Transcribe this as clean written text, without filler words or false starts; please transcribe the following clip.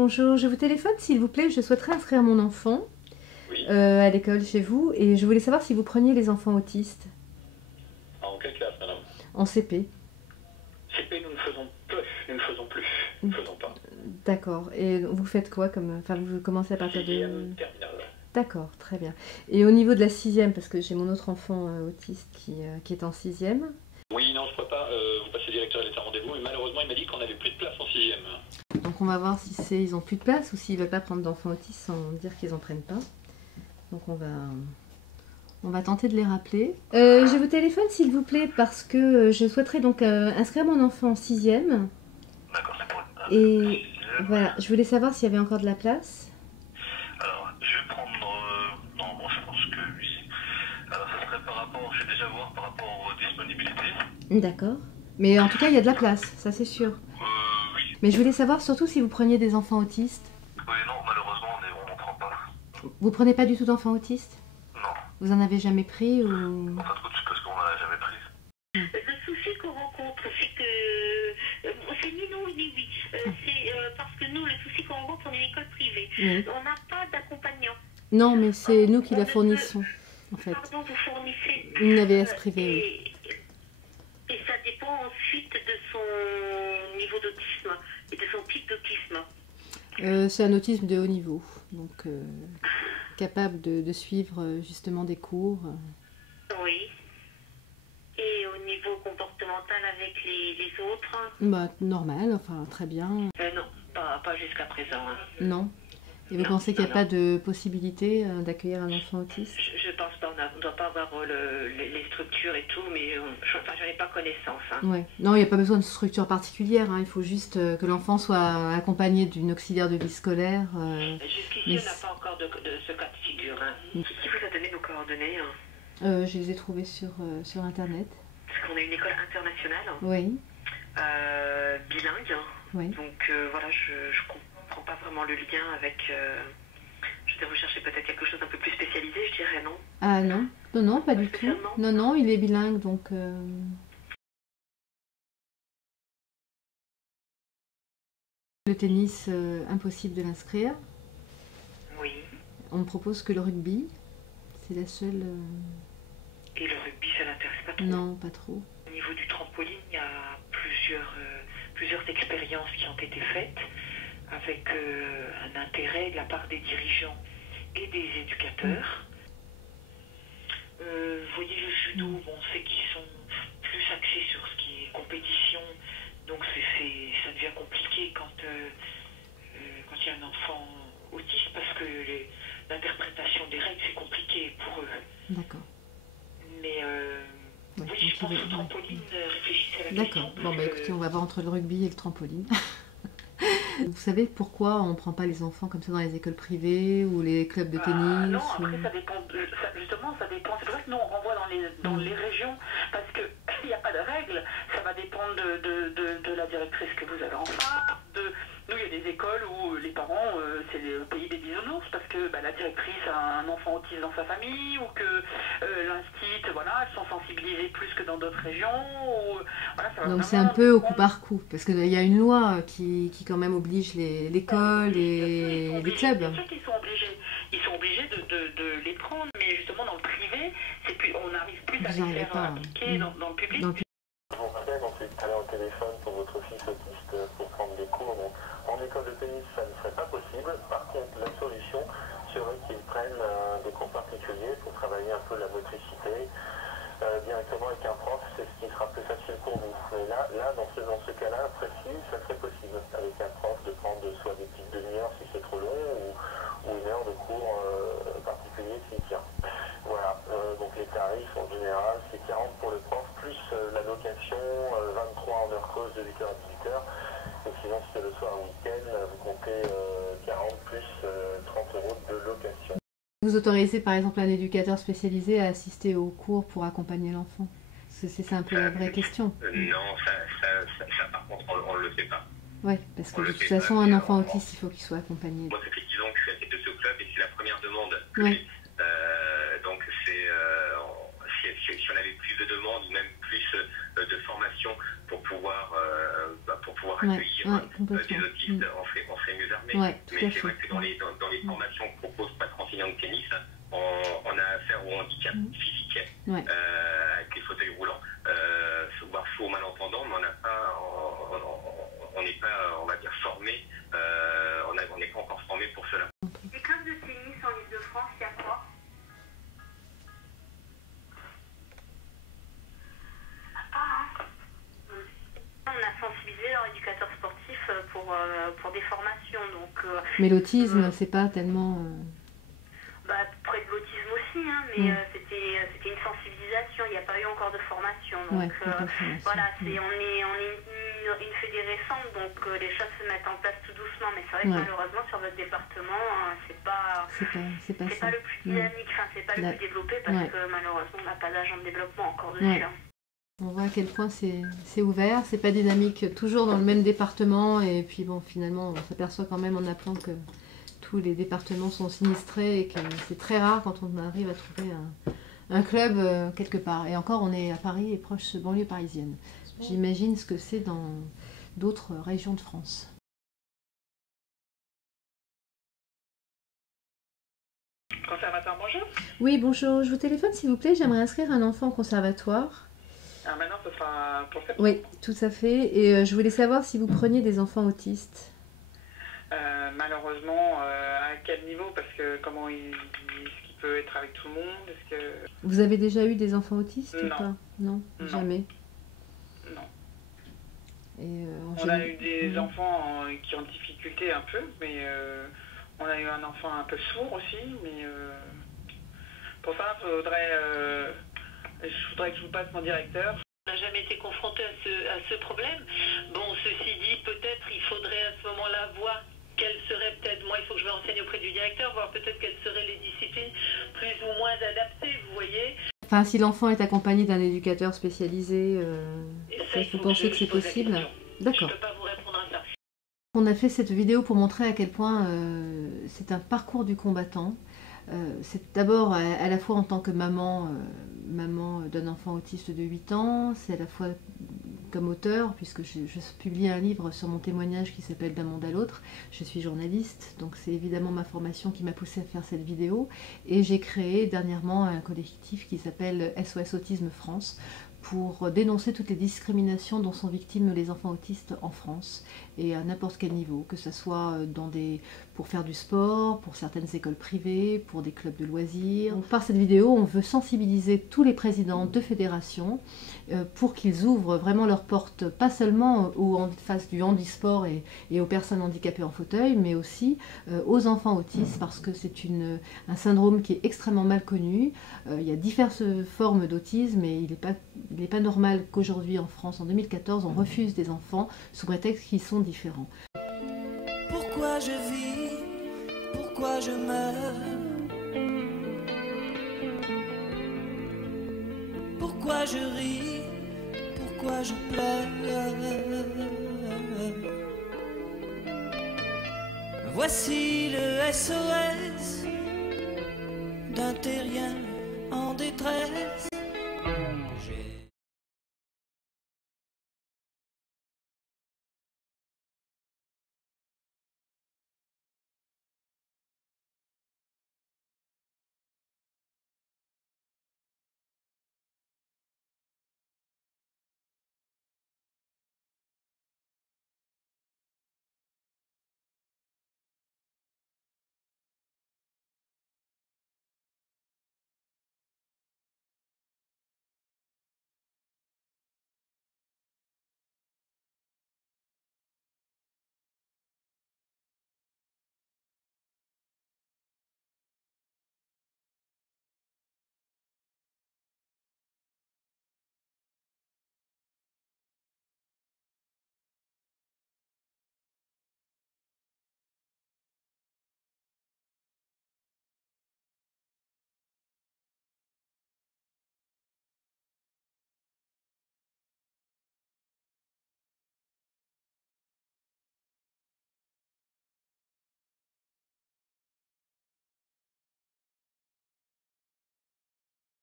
bonjour. Je vous téléphone, s'il vous plaît. Je souhaiterais inscrire mon enfant Oui. à l'école chez vous. Et je voulais savoir si vous preniez les enfants autistes. En quelle classe, madame? En CP. CP, nous ne faisons plus. Nous ne faisons plus. Nous ne faisons pas. D'accord. Et vous faites quoi comme... Enfin, vous commencez à partir de... 6e terminale. D'accord, très bien. Et au niveau de la 6e, parce que j'ai mon autre enfant autiste qui est en 6e. Oui, non, je ne peux pas vous passer directeur, il était à rendez-vous, mais malheureusement, il m'a dit qu'on n'avait plus de place en 6e. Donc on va voir si ils ont plus de place ou s'ils veulent pas prendre d'enfants autistes sans dire qu'ils en prennent pas. Donc on va tenter de les rappeler. Je vous téléphone s'il vous plaît parce que je souhaiterais donc inscrire mon enfant en 6e. D'accord, c'est pour Et voilà, je voulais savoir s'il y avait encore de la place. Alors, je vais prendre... non, bon, je pense que oui. Alors, ça serait par rapport... Je vais déjà voir par rapport aux disponibilités. D'accord. Mais en tout cas, il y a de la place, ça c'est sûr. Oui. Mais je voulais savoir surtout si vous preniez des enfants autistes. Oui, non, malheureusement, on n'en prend pas. Vous prenez pas du tout d'enfants autistes? Non. Vous en avez jamais pris ou... En fin de compte, c'est parce qu'on n'en a jamais pris. Le souci qu'on rencontre, c'est que c'est ni non ni oui. C'est parce que nous, le souci qu'on rencontre, on est une école privée. Oui. On n'a pas d'accompagnant. Non, mais c'est nous qui la fournissons, en fait. Pardon, vous fournissez. Une AVS privée, oui. Et ça dépend ensuite de son niveau d'autisme et de son type d'autisme. C'est un autisme de haut niveau, donc capable de suivre justement des cours. Oui. Et au niveau comportemental avec les autres? Bah, normal, enfin très bien. Non, pas jusqu'à présent. Hein. Non. Et vous pensez qu'il n'y a pas de possibilité d'accueillir un enfant autiste? Je pense pas, on ne doit pas avoir les structures et tout, mais j'en ai pas connaissance. Hein. Ouais. Non, il n'y a pas besoin de structure particulière, hein. Il faut juste que l'enfant soit accompagné d'une auxiliaire de vie scolaire. Jusqu'ici, mais... on n'a pas encore de ce cas de figure. Hein. Qui vous a donné nos coordonnées? Je les ai trouvées sur Internet. Parce qu'on a une école internationale, Oui. bilingue. Oui. Donc voilà, je comprends pas vraiment le lien avec... je vais rechercher peut-être quelque chose d'un peu plus spécialisé, je dirais, non? Ah non, non, pas du tout. Spécialement? Non, non, il est bilingue, donc... Le tennis, impossible de l'inscrire. Oui. On ne propose que le rugby. C'est la seule... Et le rugby, ça l'intéresse pas trop? Non, pas trop. Au niveau du trampoline, il y a plusieurs expériences qui ont été faites avec un intérêt de la part des dirigeants et des éducateurs. Vous voyez, le judo, bon, on sait qu'ils sont plus axés sur ce qui est compétition, donc ça devient compliqué quand il y a un enfant autiste parce que l'interprétation des règles, c'est compliqué pour eux. D'accord. Mais Ouais, oui, je pense que le trampoline, réfléchissez à la question. D'accord. Bon, bah écoutez, on va voir entre le rugby et le trampoline. Vous savez pourquoi on ne prend pas les enfants comme ça dans les écoles privées ou les clubs de tennis? Non, après ça dépend, justement ça dépend, c'est pour ça que nous on renvoie dans les régions, parce qu'il n'y a pas de règles, ça va dépendre de la directrice que vous avez en face, nous il y a des écoles où les parents, c'est le pays des bisounours, parce que la directrice a un enfant autiste dans sa famille, ou que l'instit, voilà, elles sont sensibilisées plus que dans d'autres régions, ou, voilà, ça va. Donc c'est un peu au coup par coup, parce qu'il y a une loi qui quand même oblige l'école et les clubs. Bien sûr qu'ils sont obligés. Ils sont obligés de les prendre, mais justement dans le privé, on n'arrive plus à les faire appliquer dans le public. Je vous rappelle, on s'est allé au téléphone pour votre fils autiste pour prendre des cours. Donc, en école de tennis, ça ne serait pas possible. Par contre, la solution serait qu'ils prennent des cours particuliers pour travailler un peu la motricité. Directement avec un prof, c'est ce qui sera plus facile pour vous. Mais là dans ce cas-là précis, ça serait possible avec un prof de prendre soit des petites demi-heures si c'est trop long ou une heure de cours particulier s'il tient. Voilà, donc les tarifs en général c'est 40 pour le prof plus l'allocation 23 en heure creuse de 8h à 18h. Et sinon si c'est le soir week-end, vous comptez 40 plus 30 € de location. Vous autorisez par exemple un éducateur spécialisé à assister aux cours pour accompagner l'enfant? C'est ça un peu la vraie question. Non, ça par contre on ne le fait pas. Oui, parce que de toute façon un enfant autiste il faut qu'il soit accompagné. Moi ça fait 10 ans que je suis à tête de ce club et c'est la première demande. Oui. Donc si on avait plus de demandes, même plus de formation pour pouvoir accueillir des autistes, on serait mieux armé. Ouais, tout à Mais c'est fait. vrai que dans les formations que propose Patron enseignant de tennis, on a affaire au handicap physique, Ouais. avec les fauteuils roulants, voire faux malentendants, mais on n'est pas, on va dire, formé, on n'est pas encore formé pour cela. Les clubs de tennis en Ile-de-France, il y a quoi? On a sensibilisé leurs éducateurs sportifs pour des formations. Donc, Mais l'autisme, c'est pas tellement... près de l'autisme aussi, hein, mais c'était une sensibilisation. Il n'y a pas eu encore de formation. Donc voilà, on est une fédé récente, donc les choses se mettent en place tout doucement. Mais c'est vrai que malheureusement sur votre département, c'est pas le plus dynamique, enfin c'est pas le plus développé parce que malheureusement on n'a pas d'agent de développement encore dessus. Hein. On voit à quel point c'est ouvert, c'est pas dynamique, toujours dans le même département, et puis bon, finalement, on s'aperçoit quand même en appelant que tous les départements sont sinistrés et que c'est très rare quand on arrive à trouver un club quelque part. Et encore, on est à Paris et proche banlieue parisienne. J'imagine ce que c'est dans d'autres régions de France. Conservateur, bonjour. Oui, bonjour, je vous téléphone s'il vous plaît, j'aimerais inscrire un enfant au conservatoire. Ah, maintenant, ce sera pour septembre. Oui, tout à fait. Et je voulais savoir si vous preniez des enfants autistes. Malheureusement, à quel niveau? Parce que est-ce qu'il peut être avec tout le monde? Est-ce que... Vous avez déjà eu des enfants autistes ou pas? Non, Non. jamais. Non. Et, on a eu des enfants qui ont difficulté un peu, mais on a eu un enfant un peu sourd aussi, mais pour ça, je voudrais que je vous passe mon directeur. On n'a jamais été confronté à ce problème. Bon, ceci dit, peut-être il faudrait à ce moment-là voir quelles seraient peut-être, moi il faut que je me renseigne auprès du directeur, voir peut-être quelles seraient les disciplines plus ou moins adaptées, vous voyez. Enfin, si l'enfant est accompagné d'un éducateur spécialisé, vous pensez que c'est possible? D'accord. Je ne peux pas vous répondre à ça. On a fait cette vidéo pour montrer à quel point c'est un parcours du combattant. C'est d'abord à la fois en tant que maman d'un enfant autiste de 8 ans, c'est à la fois comme auteur, puisque je publie un livre sur mon témoignage qui s'appelle D'un monde à l'autre. Je suis journaliste, donc c'est évidemment ma formation qui m'a poussée à faire cette vidéo. Et j'ai créé dernièrement un collectif qui s'appelle SOS Autisme France, pour dénoncer toutes les discriminations dont sont victimes les enfants autistes en France, et à n'importe quel niveau, que ce soit pour faire du sport, pour certaines écoles privées, pour des clubs de loisirs. Donc, par cette vidéo, on veut sensibiliser tous les présidents de fédérations pour qu'ils ouvrent vraiment leurs portes, pas seulement face du handisport et aux personnes handicapées en fauteuil, mais aussi aux enfants autistes, parce que c'est un syndrome qui est extrêmement mal connu. Il y a diverses formes d'autisme, et il n'est pas normal qu'aujourd'hui en France, en 2014, on refuse des enfants sous prétexte qu'ils sont différents. Pourquoi je vis? Pourquoi je meurs? Pourquoi je ris? Pourquoi je pleure? Voici le SOS d'un terrien en détresse. J'ai